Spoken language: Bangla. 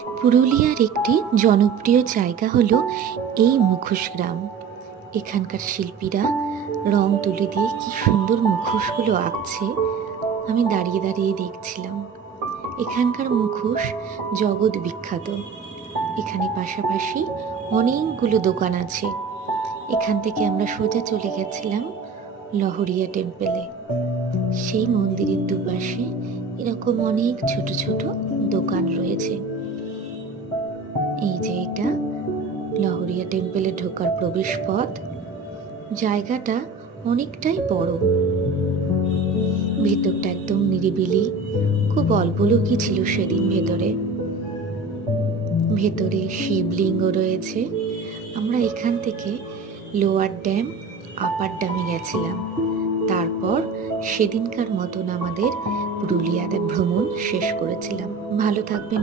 পুরুলিয়ার একটি জনপ্রিয় জায়গা হলো এই মুখোশ গ্রাম। এখানকার শিল্পীরা রং তুলি দিয়ে কি সুন্দর মুখোশগুলো আঁকছে, আমি দাঁড়িয়ে দাঁড়িয়ে দেখছিলাম। এখানকার মুখোশ জগৎ বিখ্যাত। এখানে পাশাপাশি অনেকগুলো দোকান আছে। এখান থেকে আমরা সোজা চলে গেছিলাম লহরিয়া টেম্পেলে। সেই মন্দিরের দুপাশে এরকম অনেক ছোট ছোট দোকান রয়েছে। এই যে এটা লহরিয়া টেম্পেলে ঢোকার প্রবেশ পথ। জায়গাটা অনেকটাই বড়, ভেতরটা একদম নিরিবিলি। খুব অল্প লোকই ছিল সেদিন ভেতরে। ভেতরে শিবলিঙ্গ রয়েছে। আমরা এখান থেকে লোয়ার ড্যাম, আপার ড্যামে গেছিলাম। তারপর সেদিনকার মতন আমাদের পুরুলিয়াতে ভ্রমণ শেষ করেছিলাম। ভালো থাকবেন।